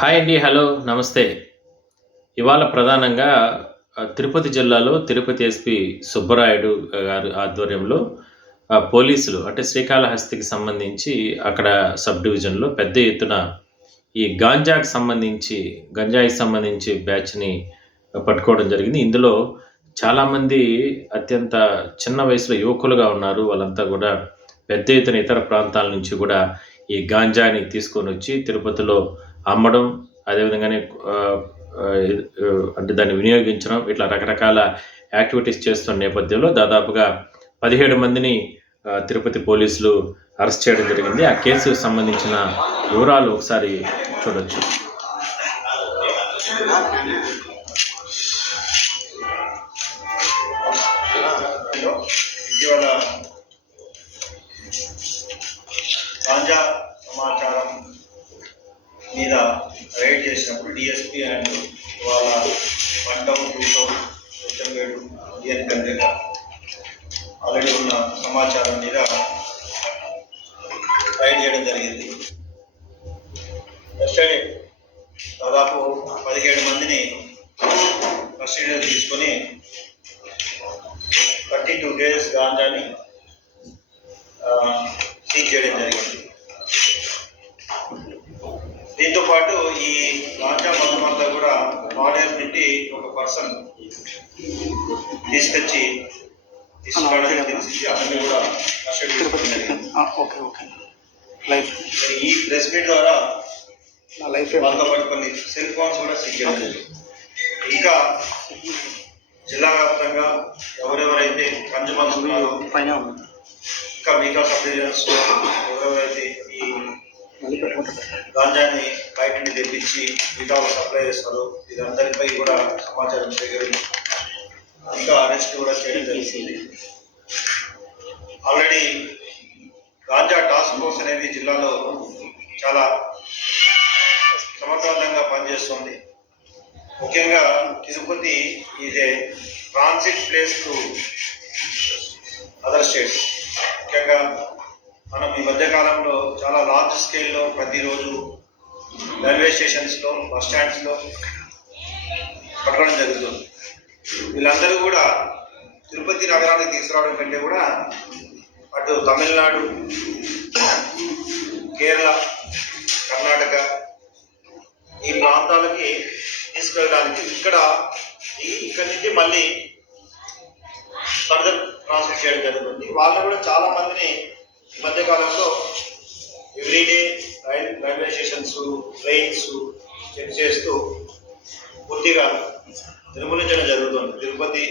Hi అండి hello నమస్తే. ఇవాళ ప్రధానంగా తిరుపతి జిల్లాలో తిరుపతి ఎస్పి సుబ్బరాయుడు గారి ఆధ్వర్యంలో పోలీసులు అంటే శ్రీకాళహస్తికి సంబంధించి అక్కడ సబ్ డివిజన్లో పెద్ద ఎత్తున ఈ గాంజాకి సంబంధించి గంజాయికి సంబంధించి బ్యాచ్ని పట్టుకోవడం జరిగింది. ఇందులో చాలామంది అత్యంత చిన్న వయసులో యువకులుగా ఉన్నారు. వాళ్ళంతా కూడా పెద్ద ఎత్తున ఇతర ప్రాంతాల నుంచి కూడా ఈ గాంజాని తీసుకొని వచ్చి తిరుపతిలో అమ్మడం అదేవిధంగానే అంటే దాన్ని వినియోగించడం ఇట్లా రకరకాల యాక్టివిటీస్ చేస్తున్న నేపథ్యంలో దాదాపుగా పదిహేడు మందిని తిరుపతి పోలీసులు అరెస్ట్ చేయడం జరిగింది. ఆ కేసుకు సంబంధించిన వివరాలు ఒకసారి చూడొచ్చు. ఇటీవల సమాచారం మీద రైడ్ చేసినప్పుడు డిఎస్పీ అండ్ వాళ్ళ వన్ టౌన్ టూ టౌన్ వచ్చంగేడు డిఎన్ కండ్రిగా ఆల్రెడీ ఉన్న సమాచారం మీద రైడ్ చేయడం జరిగింది. కస్టడీ దాదాపు పదిహేడు మందిని కస్టడీలో తీసుకొని థర్టీ టూ డేస్ గాంజాని సీజ్ చేయడం జరిగింది. దీంతో పాటు ఈ గాంజా మొత్తం అంతా కూడా మాడేరు నుండి ఒక పర్సన్ తీసుకొచ్చి కూడా ఓకే ఓకే. లైఫ్ ఈ ప్రెస్ మీట్ ద్వారా నా లైఫ్ వాళ్ళతో పాటు కొన్ని సెల్ ఫోన్స్ కూడా జరిగింది. ఇంకా జిల్లా వ్యాప్తంగా ఎవరెవరైతే కన్జ్యూమర్స్ ఉన్నారో ఇంకా మిగతా సబ్ డివిజన్స్ ఎవరెవరైతే ఈ గాంజాని బయట నుండి తెప్పించి మిగతా సప్లై చేస్తారు. ఇదందరిపై కూడా సమాచారం సేకరించి ఇంకా అరెస్ట్ కూడా చేయడం జరుగుతుంది. ఆల్రెడీ గాంజా టాస్క్ ఫోర్స్ అనేది జిల్లాలో చాలా సమర్థవంతంగా పనిచేస్తుంది. ముఖ్యంగా తిరుపతి ఇదే transit place to other states ముఖ్యంగా మనం ఈ మధ్య కాలంలో చాలా లార్జ్ స్కేల్లో ప్రతిరోజు రైల్వే స్టేషన్స్లో బస్ స్టాండ్స్లో పట్టడం జరుగుతుంది. వీళ్ళందరూ కూడా తిరుపతి నగరానికి తీసుకురావడం కంటే కూడా అటు తమిళనాడు కేరళ కర్ణాటక ఈ ప్రాంతాలకి తీసుకెళ్ళడానికి ఇక్కడ ఇక్కడి నుంచి మళ్ళీ ఫర్దర్ ట్రాన్స్ఫర్ చేయడం జరుగుతుంది. వాళ్ళు కూడా చాలా మందిని ఈ మధ్య కాలంలో everyday rail railway stations trains check చేస్తూ పూర్తిగా నిర్మూలించడం జరుగుతుంది. తిరుపతి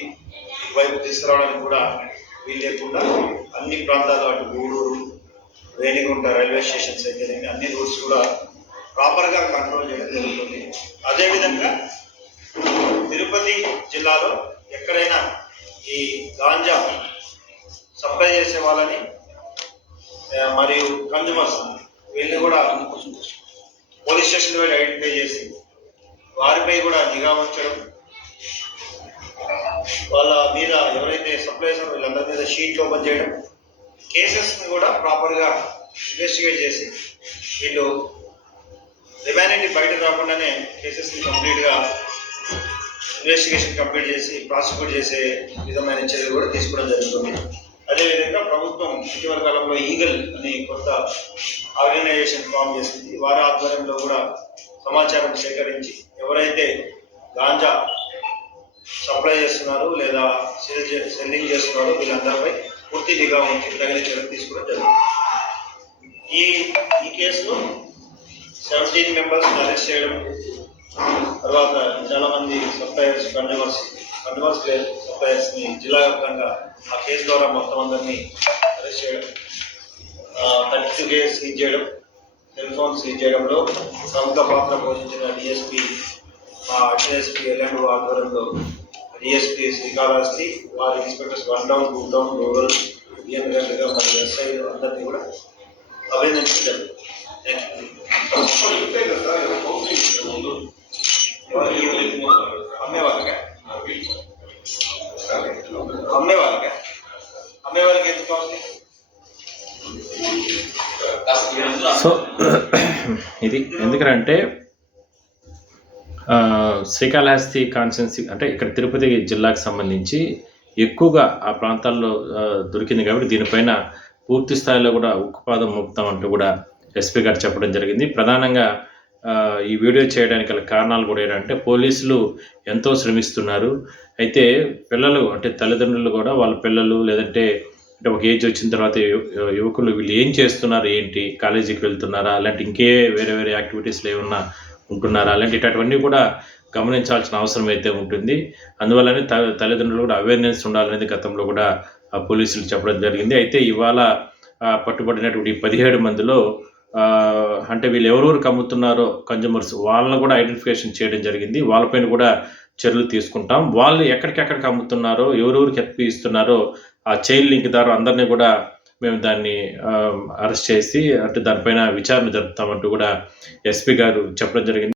వైపు తీసుకురావడానికి కూడా వీలు లేకుండా అన్ని ప్రాంతాలు అటు గూడూరు రేణిగుంట రైల్వే స్టేషన్స్ అయితే అన్ని రూట్స్ కూడా ప్రాపర్గా కంట్రోల్ చేయడం జరుగుతుంది. అదేవిధంగా తిరుపతి జిల్లాలో ఎక్కడైనా ఈ గాంజా సప్లై చేసే వాళ్ళని మరియు కన్జ్యూమర్స్ వీళ్ళని కూడా పోలీస్ స్టేషన్ వెళ్ళి ఐడెంటిఫై చేసి వారిపై కూడా నిఘా ఉంచడం వాళ్ళ మీద ఎవరైతే సప్లైస్ వీళ్ళందరి మీద షీట్ ఓపెన్ చేయడం కేసెస్ని కూడా ప్రాపర్గా ఇన్వెస్టిగేట్ చేసి వీళ్ళు రిమాండ్ బయట రాకుండానే కేసెస్ని కంప్లీట్గా ఇన్వెస్టిగేషన్ కంప్లీట్ చేసి ప్రాసిక్యూట్ చేసే విధమైన చర్యలు కూడా తీసుకోవడం జరుగుతుంది. అదేవిధంగా ప్రభుత్వం ఇటీవల కాలంలో ఈగల్ అనే కొత్త ఆర్గనైజేషన్ ఫామ్ చేసింది. వారి ఆధ్వర్యంలో కూడా సమాచారం సేకరించి ఎవరైతే గాంజా సప్లై చేస్తున్నారు లేదా సేల్ సెల్లింగ్ చేస్తున్నారో వీళ్ళందరిపై పూర్తి నిఘా ఉంచి తగిన చర్యలు తీసుకోవడం జరుగుతుంది. ఈ ఈ కేసులో సెవెంటీన్ మెంబర్స్ అరెస్ట్ చేయడం తర్వాత చాలామంది సప్లయర్స్ కన్జ్యూమర్స్ అడ్వాన్స్ సప్లయర్స్ని జిల్లా వ్యాప్తంగా ఆ కేసు ద్వారా మొత్తం అందరినీ అరెస్ట్ చేయడం థర్టీ టూ కేసు సీజ్ చేయడం సెల్ ఫోన్ సీజ్ చేయడంలో ప్రముఖ పాత్ర పోషించిన డిఎస్పీ మా డిఎస్పీ ఎల్ఎండ్ ఆధ్వర్యంలో డిఎస్పీ శ్రీకాళహస్తి వారి inspectors one town two town rural DN గంటగా మరి ఎస్ఐ అందరినీ కూడా అభినందించారు అమ్మేవాళ్ళగా అమ్మే వాళ్ళగా అమ్మే వాళ్ళకి ఎందుకు కావాలి? సో ఇది ఎందుకంటే శ్రీకాళహస్తి కాన్స్టెన్సీ అంటే ఇక్కడ తిరుపతి జిల్లాకు సంబంధించి ఎక్కువగా ఆ ప్రాంతాల్లో దొరికింది కాబట్టి దీనిపైన పూర్తి స్థాయిలో కూడా ఉక్కుపాదం మోపుతామంటూ కూడా ఎస్పీ గారు చెప్పడం జరిగింది. ప్రధానంగా ఈ వీడియో చేయడానికి గల కారణాలు కూడా ఏంటంటే పోలీసులు ఎంతో శ్రమిస్తున్నారు. అయితే పిల్లలు అంటే తల్లిదండ్రులు కూడా వాళ్ళ పిల్లలు లేదంటే అంటే ఒక ఏజ్ వచ్చిన తర్వాత యువకులు వీళ్ళు ఏం చేస్తున్నారు ఏంటి కాలేజీకి వెళ్తున్నారా అలాంటి ఇంకే వేరే వేరే యాక్టివిటీస్లో ఏమన్నా ఉంటున్నారా అలాంటి ఇటువంటివన్నీ కూడా గమనించాల్సిన అవసరం అయితే ఉంటుంది. అందువల్లనే త తల్లిదండ్రులు కూడా అవేర్నెస్ ఉండాలనేది గతంలో కూడా పోలీసులు చెప్పడం జరిగింది. అయితే ఇవాళ పట్టుబడినటువంటి పదిహేడు మందిలో అంటే వీళ్ళు ఎవరెవరికి అమ్ముతున్నారో కన్జ్యూమర్స్ వాళ్ళని కూడా ఐడెంటిఫికేషన్ చేయడం జరిగింది. వాళ్ళపైన కూడా చర్యలు తీసుకుంటాం. వాళ్ళు ఎక్కడికెక్కడికి అమ్ముతున్నారో ఎవరెవరికి ఎత్తి ఇస్తున్నారో ఆ చైల్డ్ లింక్ దారు అందరినీ కూడా మేము దాన్ని అరెస్ట్ చేసి అంటే దానిపైన విచారణ జరుపుతామంటూ కూడా ఎస్పీ గారు చెప్పడం జరిగింది.